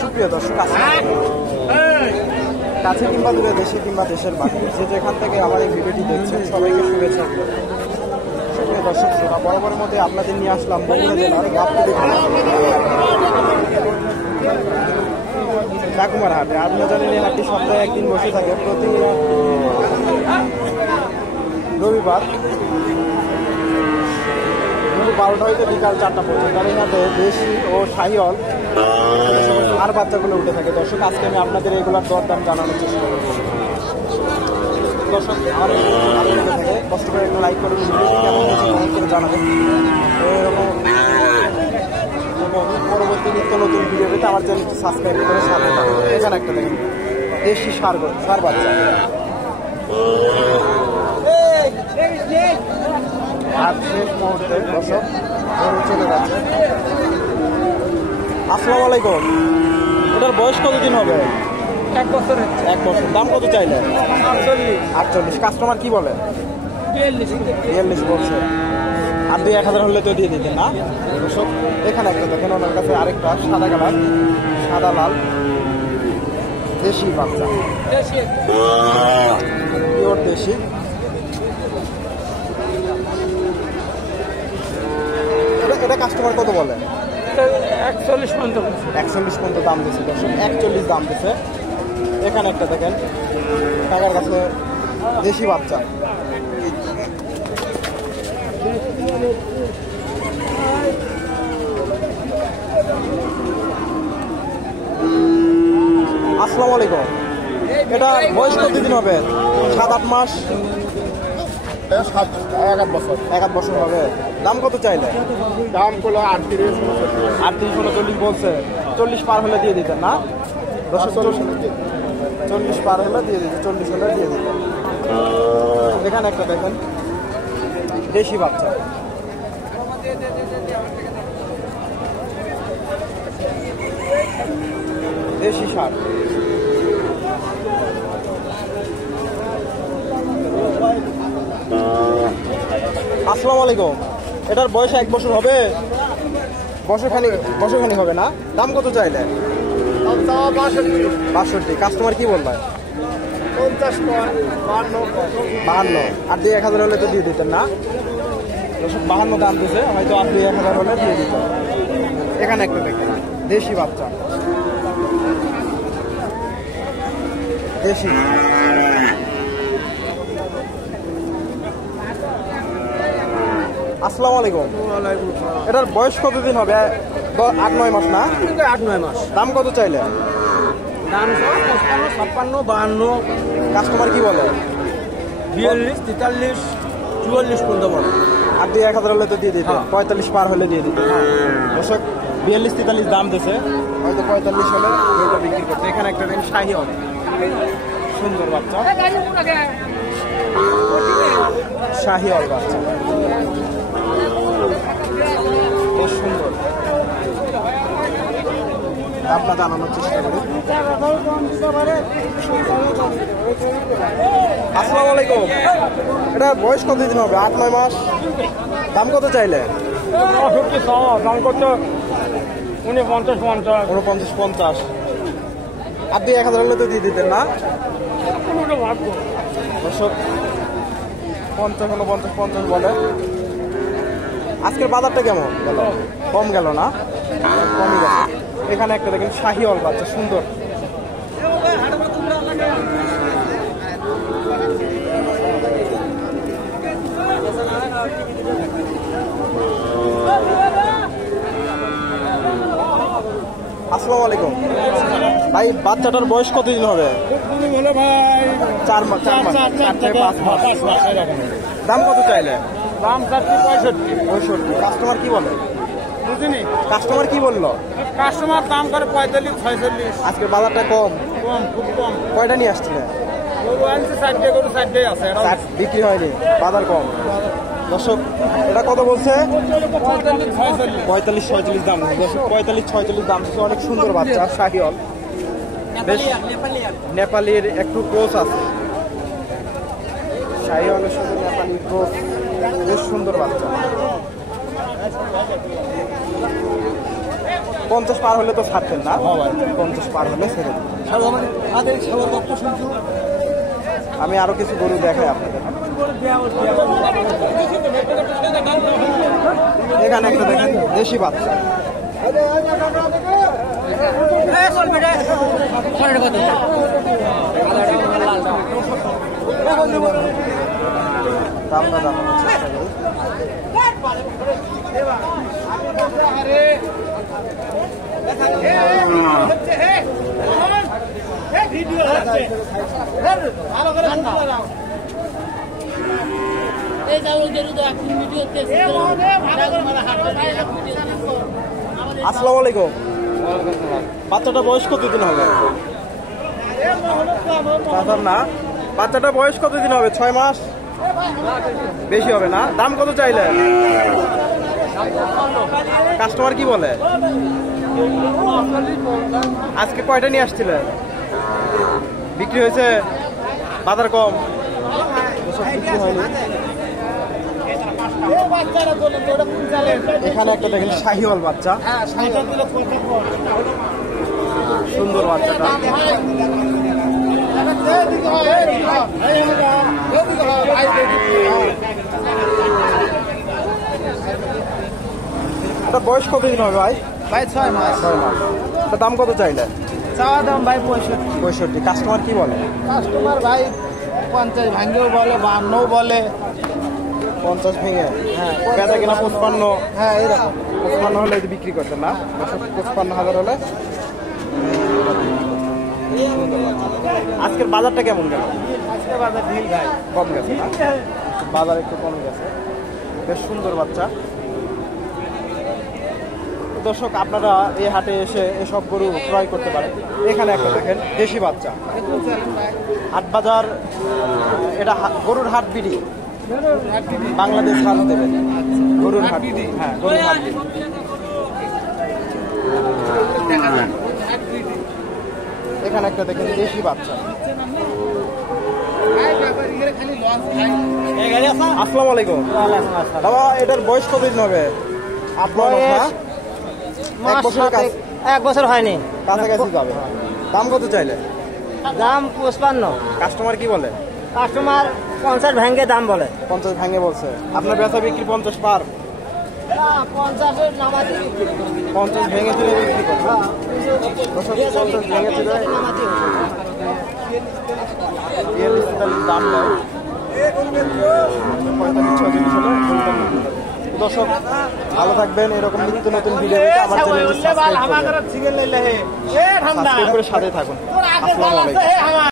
সুপ্রিয় দর্শক, কাছে কিংবা দূরে, দেশে কিংবা দেশের বাইরে, যে যেখান থেকে আমার এই ভিডিওটি দেখছেন সবাইকে শুভেচ্ছা। সুপ্রিয় দর্শক, বরাবরের মধ্যে আপনাদের নিয়ে আসলাম বগুড়া জেলার গাবতলী ডাকুমার হাটে। আপনারা জানেন এই হাটটি সপ্তাহে একদিন বসে থাকে, প্রতি রবিবার 12টা হইতে বিকাল 4টা পর্যন্ত। আর এই হাটে দেশি ও শাহিওয়াল আর বাচ্চাগুলো উঠে থাকে। দর্শক, আজকে আমি আপনাদের এগুলোর দরদাম জানানোর চেষ্টা করব। দর্শক, আমার থাকে কষ্ট করে একটা লাইক করবেন, ভিডিওটি কেমন হয়েছে কমেন্ট করে জানাবেন। এরকম পরবর্তী নিত্য নতুন ভিডিও পেতে আমার চ্যানেলটি সাবস্ক্রাইব করে সাথে থাকুন। এখানে একটা দেখেন দেশি সার বাচ্চা। আর শেষ মুহূর্তে দর্শক চলে যাচ্ছে। আসসালামু আলাইকুম। এটার বয়স কতদিন হবে? 1 বছর। 1 বছর। দাম কত চাইলে? 48। কাস্টমার কি বলে? 42 বলছে। আর 2-1000 হলে তো দিয়ে দিতেন না? দর্শক, এখানে একটা দেখেন, ওনার কাছে আরেকটা সাদা কালার, সাদা লাল দেশি বাচ্চা, পিওর দেশি। এটা কাস্টমার কত বলে? 41 পর্যন্ত। 41 পর্যন্ত দাম দিচ্ছে দর্শক, 41 দাম দিচ্ছে। এখানে একটা দেখেন টাকার কাছে দেশি বাচ্চা। আসসালামু আলাইকুম। এটা বয়স কতদিন হবে? 7-8 মাস। 1 বছর। 1 বছর হবে। দাম কত চাইলে? দাম করলো 38, 39 বলছে। 40 পার হলে দিয়ে দিতেন না? 40 পার হলে দিয়ে দিতেন, 40 হলে দিয়ে দিতেন। এখানে একটা দেখেন দেশি বাচ্চা। দেশি ষাঁড়। আসসালামু আলাইকুম। এটার বয়স 1 বছর হবে? বছরখানি হবে না? দাম কত চাইলে? 62। কাস্টমার কি বলবে? 50, 52। আর 2-1000 হলে তো দিয়ে দিতেন না? 52 দাম দিছে, হয়তো আর 2-1000 হলে দিয়ে দিতেন। এখানে একটা দেখেন দেশি বাচ্চা, দেশি। আসসালামু আলাইকুম। এটার বয়স কতদিন হবে? 8-9 মাস না? 8-9 মাস। দাম কত চাইলে? দাম 56, 52। কাস্টমার কি বলে? 42, 43, 44 পর্যন্ত বলে। আর 2-1000 হলে তো দিয়ে দিতে, 45 পার হলে দিয়ে দিতে। দর্শক, 42-43 দাম দিছে, হয়তো 45 হলে ওইটা বিক্রি করতে। এখানে একটা দিন শাহিওয়াল, সুন্দর বাচ্চা, শাহিওয়াল বাচ্চা, বেশ সুন্দর। দামটা জানানোর চেষ্টা করি। আসসালামু আলাইকুম। এটা বয়স কতদিন হবে? 8-9 মাস। দাম কত চাইলে? দাম করতো 49-50। আর 2-1000 হলে তো দিয়ে দিতেন না? দর্শক, 50 বলে। আজকের বাজারটা কেমন গেল? কম গেল না? কমই গেল। এখানে একটা দেখেন শাহিওয়াল বাচ্চা, সুন্দর। আসসালামু আলাইকুম ভাই। বাচ্চাটার বয়স কতদিন হবে? 4 মাস, 4 থেকে 5 মাস। দাম কত চাইলে? দাম 65। কাস্টমার কি বলে? বুঝিনি। কাস্টমার কি বললো? কাস্টমার দাম করে 45, 46। আজকের বাজারটা কম, খুব কম। কয়টা নিয়ে আসছিলেন? গরু আনছে 4টে গরু 4টেই আছে এটা চার বিক্রি হয়নি, বাজার কম। দর্শক এটা কত বলছে? 45-46 দাম। দর্শক 45-46 দাম। অনেক সুন্দর বাচ্চা, শাহিওয়াল, বেশ নেপালির একটু ক্রস আছে। শাহিওয়ালের সাথে নেপালির ক্রস, বেশ সুন্দর বাচ্চা। 50 পার হলে তো ছাড়তেন না? 50 পার হলে ছেড়ে দিন। আমি আরো কিছু গরু দেখাই আপনাদের। এখানে একটা দেখেন দেশি বাচ্চা, দামটা জানানোর চেষ্টা করি। আসসালামু আলাইকুম। বাচ্চাটা বয়স কতদিন হবে? না, বাচ্চাটা বয়স কতদিন হবে? 6 মাস? বেশি হবে না? দাম কত চাইলে? কাস্টমার কি বলে? আজকে কয়টা নিয়ে আসছিলেন? বিক্রি হয়েছে? বাজার কম, বিক্রি হয়নি। এখানে একটা দেখেন শাহিওয়াল বাচ্চা, সুন্দর বাচ্চাটা। এটা বয়স কতদিন হবে ভাই? ভাই 6 মাস। 6 মাস। এটা দাম কত চাইলেন? চাওয়া দাম ভাই 65। 65। কাস্টমার কি বলে? কাস্টমার ভাই 50 ভাঙ্গেও বলে, 52 বলে। 50 ভেঙে? হ্যাঁ। বেচা কিনা 55? হ্যাঁ এরকম। 55 হলে যদি বিক্রি করতেন না? 55,000 হলে। আজকের বাজারটা কেমন গেল? আজকে বাজার ঢিল ভাই, কম গেছে না? বাজার একটু কমে গেছে। বেশ সুন্দর বাচ্চা। দর্শক আপনারা এই হাটে এসে এসব গরু ক্রয় করতে পারেন। এখানে একটা দেখেন দেশি বাচ্চা। হাট বাজার, এটা গরুর হাট বিডি, বাংলাদেশ হাট দেবে। গরুর হাট, হ্যাঁ গরুর হাট বিডি। এখানে একটা দেখেন দেশি বাচ্চা। আসসালামু আলাইকুম। বাবা এটার বয়স কতদিন হবে? আপনার 1 বছর হয়নি। কাছাকাছি যাবে। দাম কত চাইলে? দাম 55। কাস্টমার কি বলে? কাস্টমার 50 ভেঙে দাম বলে। 50 ভাঙে বলছে। আপনার বেচা বিক্রি 50 পার? 50 নামাতি। 50 ভেঙে তুলে বিক্রি করে? 50 ভেঙে তুলে দাম নেয়। 45-46 হলে। দর্শক ভালো থাকবেন, এরকম নিত্য নতুন ভিডিও পেতে আমার চ্যানেলটি সাবস্ক্রাইব করে সাথে থাকুন। আসসালামু আলাইকুম।